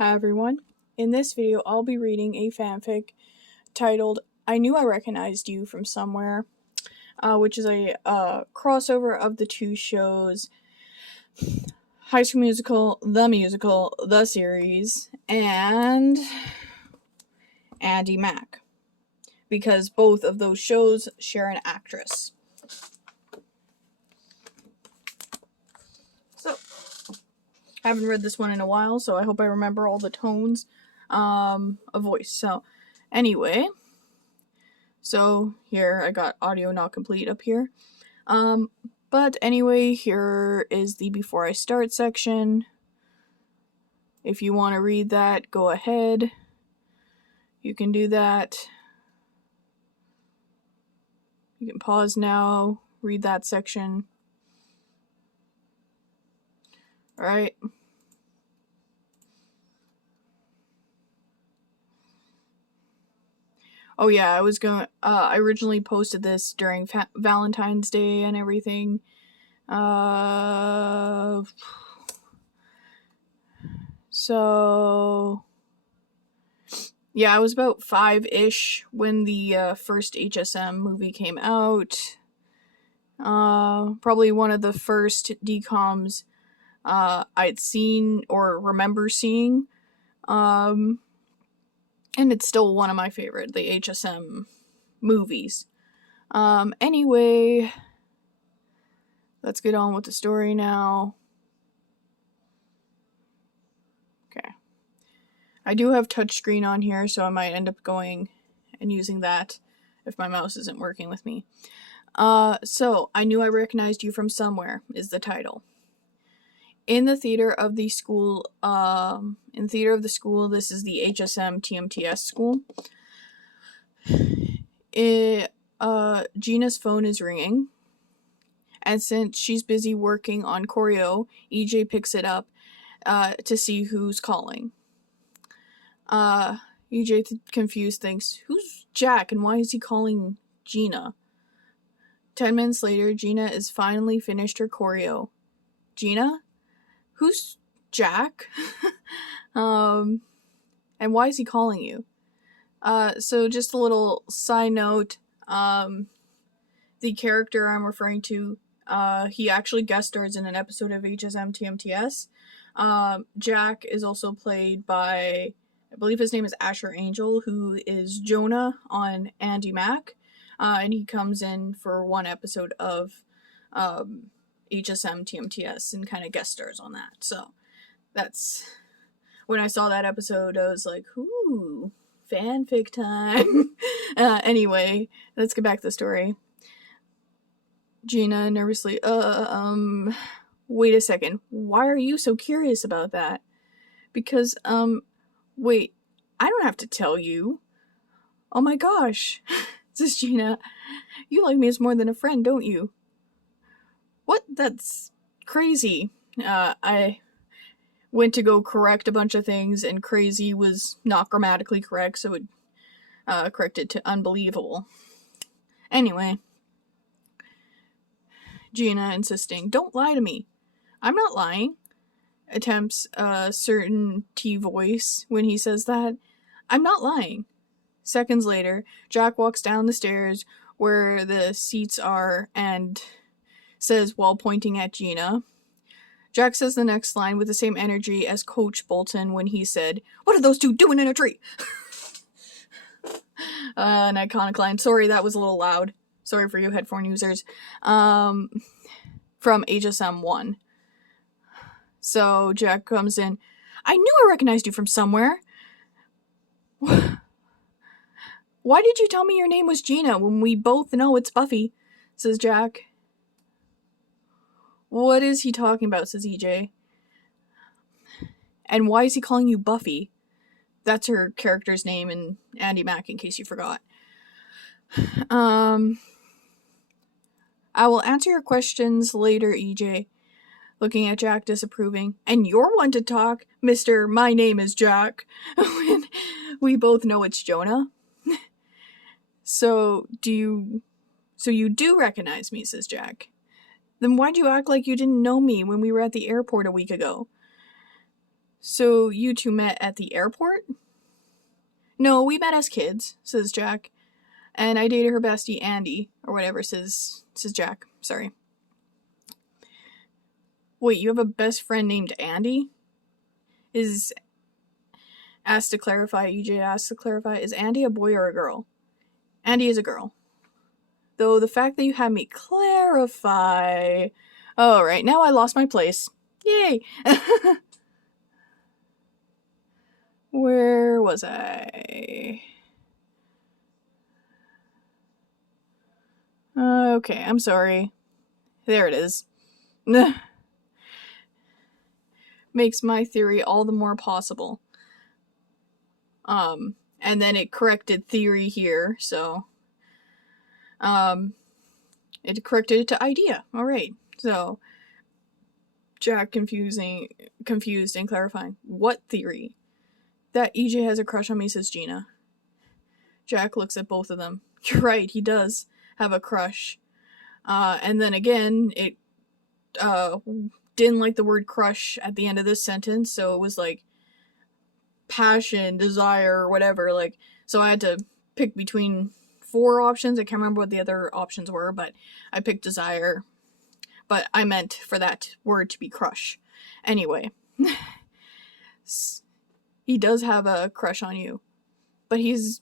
Hi everyone. In this video, I'll be reading a fanfic titled I Knew I Recognized You from Somewhere, which is a crossover of the two shows High School Musical, the series, and Andie Mack, because both of those shows share an actress. So, I haven't read this one in a while, so I hope I remember all the tones of voice. So, anyway, so here I got audio not complete up here. But anyway, here is the before I start section. If you want to read that, go ahead. You can do that. You can pause now, read that section. Alright. Oh yeah, I originally posted this during Valentine's Day and everything. So yeah, I was about 5-ish when the first HSM movie came out. Probably one of the first DCOMs I'd seen or remember seeing. And it's still one of my favorite, the HSM movies. Anyway, let's get on with the story now. Okay. I do have touchscreen on here, so I might end up going and using that if my mouse isn't working with me. So, I Knew I Recognized You from Somewhere is the title. In the theater of the school, this is the HSMTMTS school. Gina's phone is ringing, and since she's busy working on choreo, EJ picks it up to see who's calling. EJ, confused, thinks, who's Jack and why is he calling Gina? 10 minutes later, Gina is finally finished her choreo. Gina? Who's Jack? And why is he calling you? So just a little side note, the character I'm referring to, he actually guest stars in an episode of HSMTMTS. Jack is also played by, I believe his name is Asher Angel, who is Jonah on Andie Mack, and he comes in for one episode of HSMTMTS and kind of guest stars on that. So that's, when I saw that episode, I was like, ooh, fanfic time. Anyway, let's get back to the story. Gina nervously, wait a second, why are you so curious about that? Because, wait, I don't have to tell you. Oh my gosh, says Gina, you like me as more than a friend, don't you? What? That's crazy. I went to go correct a bunch of things, and crazy was not grammatically correct, so it corrected to unbelievable. Anyway, Gina insisting, don't lie to me. I'm not lying. Attempts a certain T voice when he says that. I'm not lying. Seconds later, Jack walks down the stairs where the seats are and says while pointing at Gina. Jack says the next line with the same energy as Coach Bolton when he said, what are those two doing in a tree? An iconic line. Sorry, that was a little loud. Sorry for you headphone users. From HSM 1. So Jack comes in. I knew I recognized you from somewhere. Why did you tell me your name was Gina when we both know it's Buffy? Says Jack. What is he talking about? Says EJ. And why is he calling you Buffy? That's her character's name in Andie Mack, in case you forgot. I will answer your questions later, EJ. Looking at Jack disapproving. And you're one to talk, Mr. My name is Jack. When we both know it's Jonah. So you do recognize me, says Jack. Then why'd you act like you didn't know me when we were at the airport a week ago? So you two met at the airport? No, we met as kids, says Jack. And I dated her bestie, Andie, or whatever, says Jack. Sorry. Wait, you have a best friend named Andie? EJ asks to clarify, is Andie a boy or a girl? Andie is a girl. Though the fact that you had me clarify... Oh, right, now I lost my place. Yay! Where was I? Okay, I'm sorry. There it is. Makes my theory all the more possible. And then it corrected theory here, so... It corrected it to idea. Alright, so... Jack confused and clarifying. What theory? That EJ has a crush on me, says Gina. Jack looks at both of them. You're right, he does have a crush. And then again, it didn't like the word crush at the end of this sentence, so it was like passion, desire, or whatever. Like, so I had to pick between 4 options. I can't remember what the other options were, but I picked desire. But I meant for that word to be crush. Anyway. He does have a crush on you. But he's...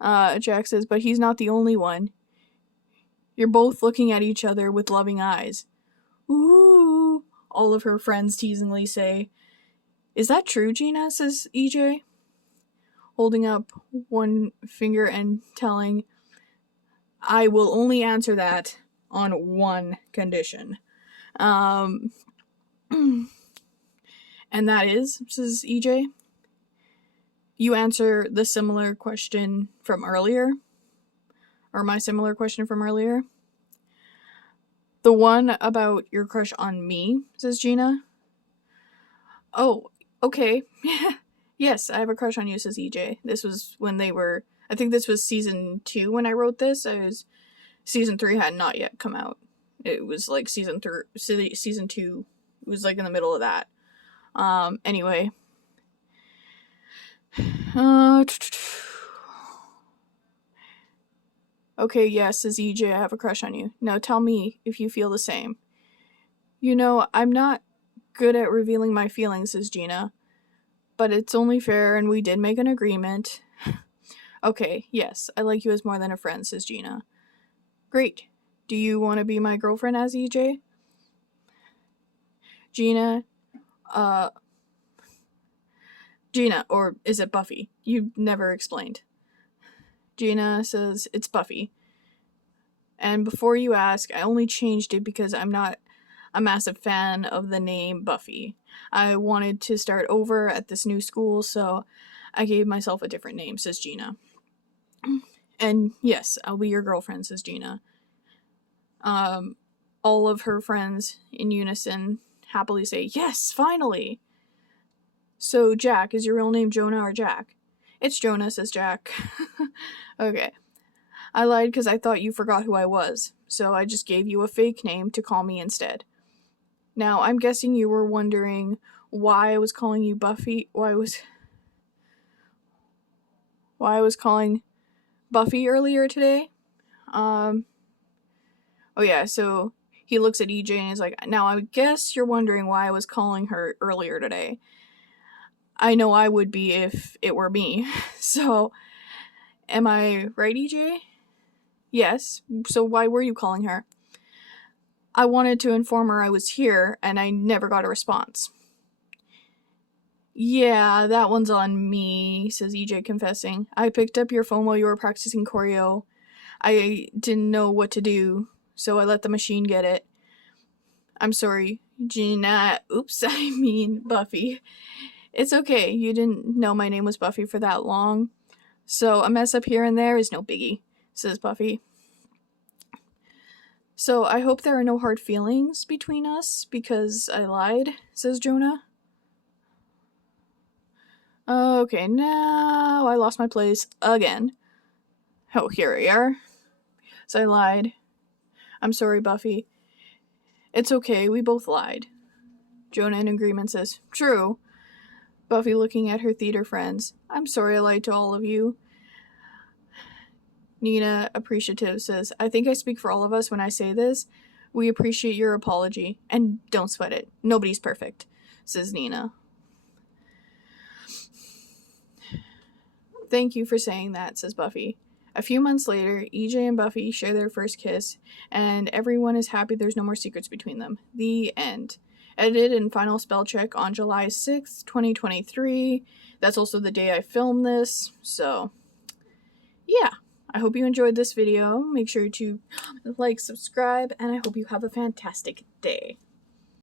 Jack says, but he's not the only one. You're both looking at each other with loving eyes. Ooh, all of her friends teasingly say. Is that true, Gina? Says EJ, holding up one finger and telling, I will only answer that on one condition. And that is, says EJ, you answer the similar question from earlier. Or my similar question from earlier. The one about your crush on me, says Gina. Oh, okay. Yes, I have a crush on you, says EJ. This was when they were... I think this was season 2 when I wrote this. Season 3 had not yet come out. It was like season 2. It was like in the middle of that. Anyway. Okay, yes, says EJ, I have a crush on you. Now tell me if you feel the same. You know, I'm not good at revealing my feelings, says Gina. But it's only fair, and we did make an agreement. Okay, yes, I like you as more than a friend, says Gina. Great. Do you want to be my girlfriend as EJ? Gina, or is it Buffy? You never explained. Gina says, it's Buffy. And before you ask, I only changed it because I'm not a massive fan of the name Buffy. I wanted to start over at this new school, so I gave myself a different name, says Gina. And yes, I'll be your girlfriend, says Gina. All of her friends in unison happily say, yes, finally! So, Jack, is your real name Jonah or Jack? It's Jonah, says Jack. Okay. I lied because I thought you forgot who I was, so I just gave you a fake name to call me instead. Now, I'm guessing you were wondering why I was calling you Buffy, why I was calling Buffy earlier today. Oh yeah, so he looks at EJ and he's like, now I guess you're wondering why I was calling her earlier today. I know I would be if it were me. So, am I right, EJ? Yes. So why were you calling her? I wanted to inform her I was here, and I never got a response. Yeah, that one's on me, says EJ, confessing. I picked up your phone while you were practicing choreo. I didn't know what to do, so I let the machine get it. I'm sorry, Gina. Oops, I mean Buffy. It's okay, you didn't know my name was Buffy for that long, so a mess up here and there is no biggie, says Buffy. So I hope there are no hard feelings between us because I lied, says Jonah. Okay, now I lost my place again. Oh, here we are. So I lied. I'm sorry, Buffy. It's okay, we both lied. Jonah in agreement says, "True." Buffy looking at her theater friends. "I'm sorry I lied to all of you." Nina, appreciative, says, "I think I speak for all of us when I say this. We appreciate your apology. And don't sweat it. Nobody's perfect," says Nina. "Thank you for saying that," says Buffy. A few months later, EJ and Buffy share their first kiss, and everyone is happy there's no more secrets between them. The end. Edited and final spell check on July 6th, 2023. That's also the day I filmed this, so yeah. I hope you enjoyed this video. Make sure to like, subscribe, and I hope you have a fantastic day.